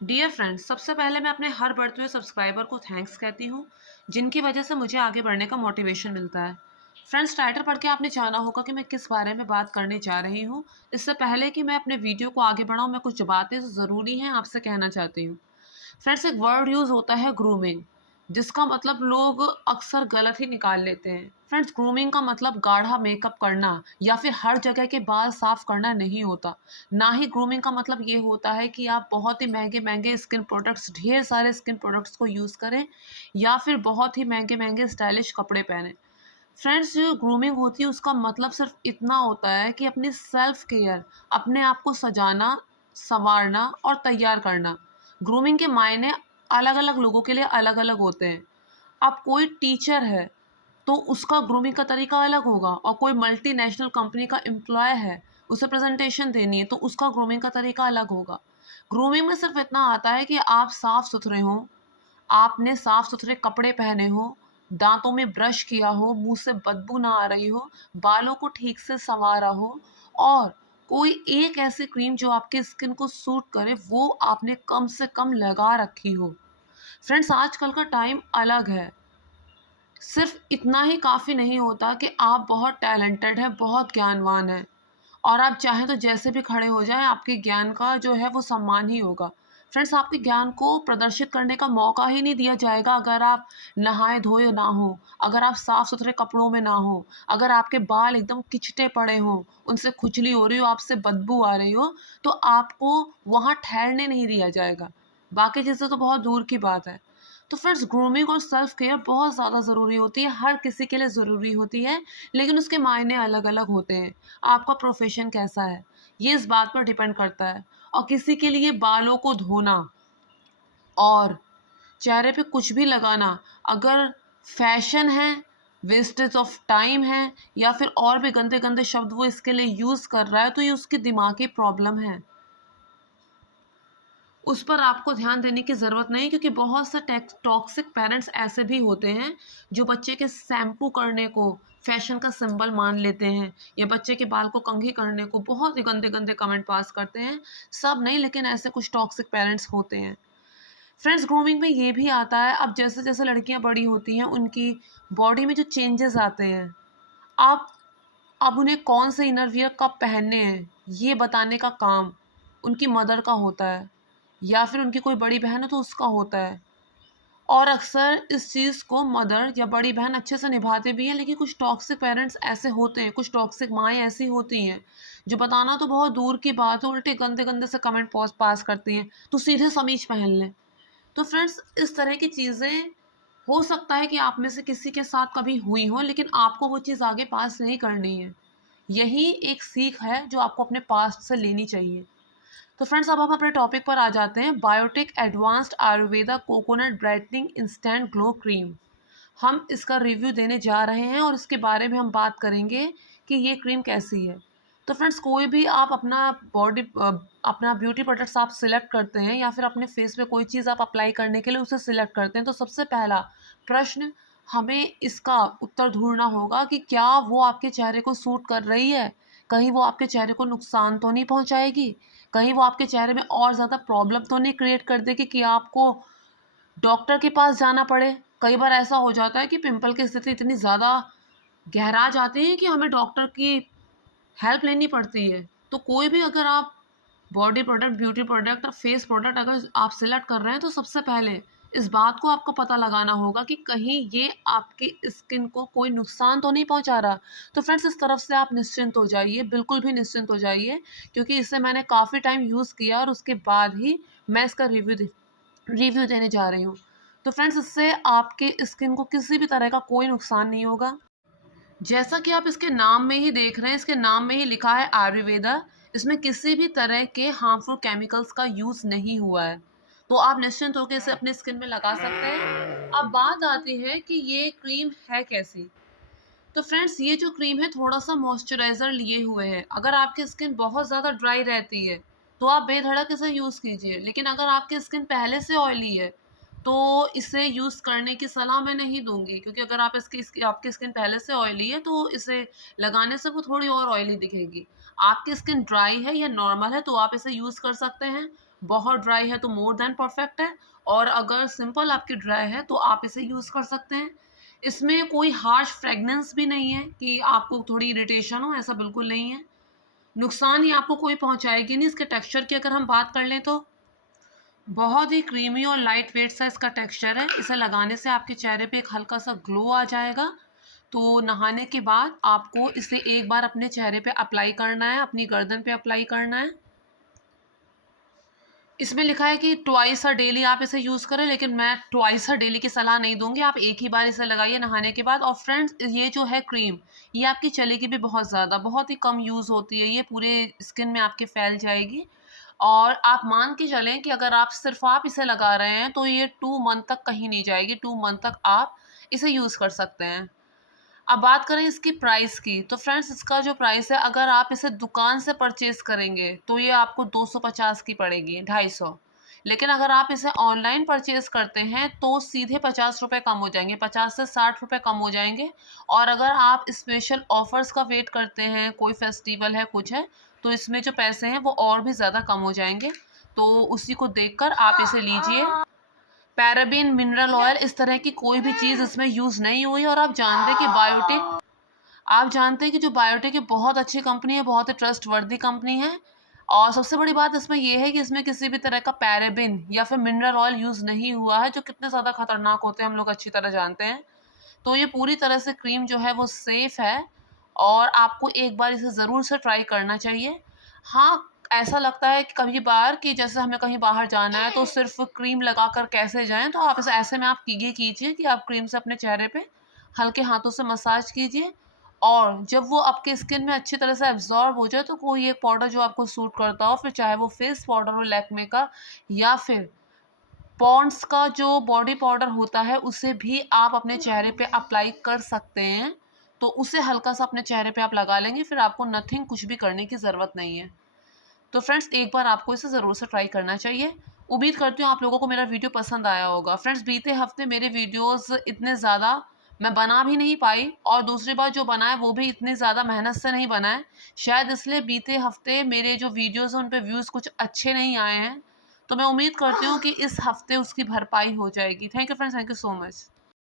Dear friends, सबसे पहले मैं अपने हर बढ़ते हुए सब्सक्राइबर को थैंक्स कहती हूँ, जिनकी वजह से मुझे आगे बढ़ने का मोटिवेशन मिलता है। फ्रेंड्स, टाइटल पढ़ के आपने जाना होगा कि मैं किस बारे में बात करने जा रही हूँ। इससे पहले कि मैं अपने वीडियो को आगे बढ़ाऊँ, मैं कुछ बातें जो ज़रूरी हैं आपसे कहना चाहती हूँ। फ्रेंड्स, एक वर्ड यूज़ होता है ग्रूमिंग, जिसका मतलब लोग अक्सर गलत ही निकाल लेते हैं। फ्रेंड्स, ग्रूमिंग का मतलब गाढ़ा मेकअप करना या फिर हर जगह के बाल साफ करना नहीं होता। ना ही ग्रूमिंग का मतलब ये होता है कि आप बहुत ही महंगे महंगे स्किन प्रोडक्ट्स, ढेर सारे स्किन प्रोडक्ट्स को यूज़ करें या फिर बहुत ही महंगे महंगे स्टाइलिश कपड़े पहने। फ्रेंड्स, जो ग्रूमिंग होती है उसका मतलब सिर्फ इतना होता है कि अपनी सेल्फ केयर, अपने आप को सजाना, संवारना और तैयार करना। ग्रूमिंग के मायने अलग अलग लोगों के लिए अलग अलग होते हैं। अब कोई टीचर है तो उसका ग्रूमिंग का तरीका अलग होगा, और कोई मल्टीनेशनल कंपनी का एम्प्लॉय है, उसे प्रेजेंटेशन देनी है तो उसका ग्रूमिंग का तरीका अलग होगा। ग्रूमिंग में सिर्फ इतना आता है कि आप साफ सुथरे हों, आपने साफ-सुथरे कपड़े पहने हों, दाँतों में ब्रश किया हो, मुँह से बदबू ना आ रही हो, बालों को ठीक से संवारा हो और कोई एक ऐसी क्रीम जो आपके स्किन को सूट करे, वो आपने कम से कम लगा रखी हो। फ्रेंड्स, आजकल का टाइम अलग है। सिर्फ़ इतना ही काफ़ी नहीं होता कि आप बहुत टैलेंटेड हैं, बहुत ज्ञानवान हैं और आप चाहें तो जैसे भी खड़े हो जाएँ, आपके ज्ञान का जो है वो सम्मान ही होगा। फ्रेंड्स, आपके ज्ञान को प्रदर्शित करने का मौका ही नहीं दिया जाएगा अगर आप नहाए-धोए ना हों, अगर आप साफ-सुथरे कपड़ों में ना हों, अगर आपके बाल एकदम किचटे पड़े हों, उनसे खुजली हो रही हो, आपसे बदबू आ रही हो, तो आपको वहाँ ठहरने नहीं दिया जाएगा। बाकी चीज़ें तो बहुत दूर की बात है। तो फ्रेंड्स, ग्रूमिंग और सेल्फ केयर बहुत ज़्यादा ज़रूरी होती है, हर किसी के लिए ज़रूरी होती है, लेकिन उसके मायने अलग-अलग होते हैं। आपका प्रोफ़ेशन कैसा है, ये इस बात पर डिपेंड करता है। और किसी के लिए बालों को धोना और चेहरे पे कुछ भी लगाना अगर फ़ैशन है, वेस्टेज ऑफ टाइम है या फिर और भी गंदे-गंदे शब्द वो इसके लिए यूज़ कर रहा है, तो ये उसकी दिमागी प्रॉब्लम है। उस पर आपको ध्यान देने की ज़रूरत नहीं, क्योंकि बहुत से टॉक्सिक पेरेंट्स ऐसे भी होते हैं जो बच्चे के शैम्पू करने को फैशन का सिंबल मान लेते हैं या बच्चे के बाल को कंघी करने को बहुत ही गंदे गंदे कमेंट पास करते हैं। सब नहीं, लेकिन ऐसे कुछ टॉक्सिक पेरेंट्स होते हैं। फ्रेंड्स, ग्रूमिंग में ये भी आता है, अब जैसे जैसे लड़कियां बड़ी होती हैं उनकी बॉडी में जो चेंजेस आते हैं, आप अब उन्हें कौन से इनर वियर कब पहनने हैं, ये बताने का काम उनकी मदर का होता है या फिर उनकी कोई बड़ी बहन है तो उसका होता है। और अक्सर इस चीज़ को मदर या बड़ी बहन अच्छे से निभाते भी हैं, लेकिन कुछ टॉक्सिक पेरेंट्स ऐसे होते हैं, कुछ टॉक्सिक माएँ ऐसी होती हैं, जो बताना तो बहुत दूर की बात है, उल्टे गंदे-गंदे से कमेंट पास करती हैं, "तू सीधे समीज पहन ले।" तो फ्रेंड्स, इस तरह की चीज़ें हो सकता है कि आप में से किसी के साथ कभी हुई हो, लेकिन आपको वो चीज़ आगे पास नहीं करनी है। यही एक सीख है जो आपको अपने पास्ट से लेनी चाहिए। तो फ्रेंड्स, अब हम अपने टॉपिक पर आ जाते हैं। Biotic advanced Ayurveda coconut brightening instant glow cream. हम इसका रिव्यू देने जा रहे हैं और इसके बारे में हम बात करेंगे कि ये क्रीम कैसी है। तो फ्रेंड्स, कोई भी आप अपना ब्यूटी प्रोडक्ट्स आप सिलेक्ट करते हैं या फिर अपने फेस पे कोई चीज़ आप अप्लाई करने के लिए उसे सिलेक्ट करते हैं, तो सबसे पहला प्रश्न हमें इसका उत्तर ढूंढना होगा कि क्या वो आपके चेहरे को सूट कर रही है। कहीं वो आपके चेहरे को नुकसान तो नहीं पहुंचाएगी, कहीं वो आपके चेहरे में और ज़्यादा प्रॉब्लम तो नहीं क्रिएट कर देगी कि आपको डॉक्टर के पास जाना पड़े। कई बार ऐसा हो जाता है कि पिंपल की स्थिति इतनी ज़्यादा गहरा जाती है कि हमें डॉक्टर की हेल्प लेनी पड़ती है। तो कोई भी अगर आप बॉडी प्रोडक्ट, ब्यूटी प्रोडक्ट और फेस प्रोडक्ट अगर आप सेलेक्ट कर रहे हैं, तो सबसे पहले इस बात को आपको पता लगाना होगा कि कहीं ये आपकी स्किन को कोई नुकसान तो नहीं पहुंचा रहा। तो फ्रेंड्स, इस तरफ से आप निश्चिंत हो जाइए, बिल्कुल भी निश्चिंत हो जाइए, क्योंकि इसे मैंने काफ़ी टाइम यूज़ किया और उसके बाद ही मैं इसका रिव्यू देने जा रही हूँ। तो फ्रेंड्स, इससे आपके स्किन को किसी भी तरह का कोई नुकसान नहीं होगा। जैसा कि आप इसके नाम में ही देख रहे हैं, इसके नाम में ही लिखा है आयुर्वेदा। इसमें किसी भी तरह के हार्मफुल केमिकल्स का यूज़ नहीं हुआ है। तो आप निश्चिंत होकर इसे अपने स्किन में लगा सकते हैं। अब बात आती है कि ये क्रीम है कैसी? तो फ्रेंड्स, ये जो क्रीम है थोड़ा-सा मॉइस्चराइज़र लिए हुए है। अगर आपकी स्किन बहुत ज़्यादा ड्राई रहती है, तो आप बेधड़क इसे यूज़ कीजिए। लेकिन अगर आपकी स्किन पहले से ऑयली है, तो इसे यूज़ करने की सलाह मैं नहीं दूँगी, क्योंकि अगर आपकी स्किन पहले से ऑयली है, तो इसे लगाने से वो थोड़ी और ऑयली दिखेगी। आपकी स्किन ड्राई है या नॉर्मल है, तो आप इसे यूज़ कर सकते हैं। बहुत ड्राई है तो मोर देन परफेक्ट है, और अगर सिंपल आपकी ड्राई है तो आप इसे यूज़ कर सकते हैं। इसमें कोई हार्श फ्रेगनेंस भी नहीं है कि आपको थोड़ी इरिटेशन हो, ऐसा बिल्कुल नहीं है। नुकसान ये आपको कोई पहुँचाएगी नहीं। इसके टेक्सचर की अगर हम बात कर लें तो बहुत ही क्रीमी और लाइट वेट सा इसका टेक्सचर है। इसे लगाने से आपके चेहरे पे एक हल्का सा ग्लो आ जाएगा। तो नहाने के बाद आपको इसे एक बार अपने चेहरे पे अप्लाई करना है, अपनी गर्दन पे अप्लाई करना है। इसमें लिखा है कि ट्वाइस अ डेली आप इसे यूज़ करें, लेकिन मैं ट्वाइस अ डेली की सलाह नहीं दूंगी। आप एक ही बार इसे लगाइए नहाने के बाद। और फ्रेंड्स, ये जो है क्रीम, ये आपकी चलेगी भी बहुत ज़्यादा, बहुत ही कम यूज़ होती है। ये पूरे स्किन में आपके फैल जाएगी, और आप मान के चलें कि अगर आप इसे लगा रहे हैं तो ये 2 मंथ तक कहीं नहीं जाएगी। 2 मंथ तक आप इसे यूज़ कर सकते हैं। अब बात करें इसकी प्राइस की, तो फ्रेंड्स इसका जो प्राइस है, अगर आप इसे दुकान से परचेज़ करेंगे तो ये आपको 250 की पड़ेगी, 250। लेकिन अगर आप इसे ऑनलाइन परचेज़ करते हैं तो सीधे 50 रुपये कम हो जाएँगे, 50 से 60 रुपये कम हो जाएँगे। और अगर आप स्पेशल ऑफ़र्स का वेट करते हैं, कोई फेस्टिवल है, कुछ है, तो इसमें जो पैसे हैं वो और भी ज़्यादा कम हो जाएँगे। तो उसी को देखकर आप इसे लीजिए। पैराबेन, मिनरल ऑयल, इस तरह की कोई भी चीज़ इसमें यूज़ नहीं हुई। और आप जानते हैं कि जो बायोटिक ये बहुत अच्छी कंपनी है, बहुत ही ट्रस्टवर्दी कंपनी है। और सबसे बड़ी बात इसमें ये है कि इसमें किसी भी तरह का पैराबेन या फिर मिनरल ऑयल यूज़ नहीं हुआ है, जो कितने ज़्यादा खतरनाक होते हैं हम लोग अच्छी तरह जानते हैं। तो ये पूरी तरह से क्रीम जो है वो सेफ़ है, और आपको एक बार इसे ज़रूर से ट्राई करना चाहिए। हाँ, ऐसा लगता है कि कभी-कभार कि जैसे हमें कहीं बाहर जाना है तो सिर्फ़ क्रीम लगाकर कैसे जाएँ, तो आप ऐसे में आप ये कीजिए कि आप क्रीम से अपने चेहरे पे हल्के हाथों से मसाज कीजिए, और जब वो आपके स्किन में अच्छी तरह से एब्ज़ॉर्ब हो जाए तो कोई एक पाउडर जो आपको सूट करता हो, फिर चाहे वो फेस पाउडर हो लैक्मे का, या फिर पॉन्ड्स का जो बॉडी पाउडर होता है, उसे भी आप अपने चेहरे पे अप्लाई कर सकते हैं। तो उसे हल्का-सा अपने चेहरे पे आप लगा लेंगे, फिर आपको नथिंग, कुछ भी करने की ज़रूरत नहीं है। तो फ्रेंड्स, एक बार आपको इसे ज़रूर से ट्राई करना चाहिए। उम्मीद करती हूँ आप लोगों को मेरा वीडियो पसंद आया होगा। फ्रेंड्स, बीते हफ़्ते मेरे वीडियोज़ इतने ज़्यादा मैं बना भी नहीं पाई, और दूसरी बात, जो बना है वो भी इतनी ज़्यादा मेहनत से नहीं बना है। शायद इसलिए बीते हफ़्ते मेरे जो वीडियोज़ हैं उन पे व्यूज़ कुछ अच्छे नहीं आए हैं। तो मैं उम्मीद करती हूँ कि इस हफ़्ते उसकी भरपाई हो जाएगी। Thank you friends, thank you so much.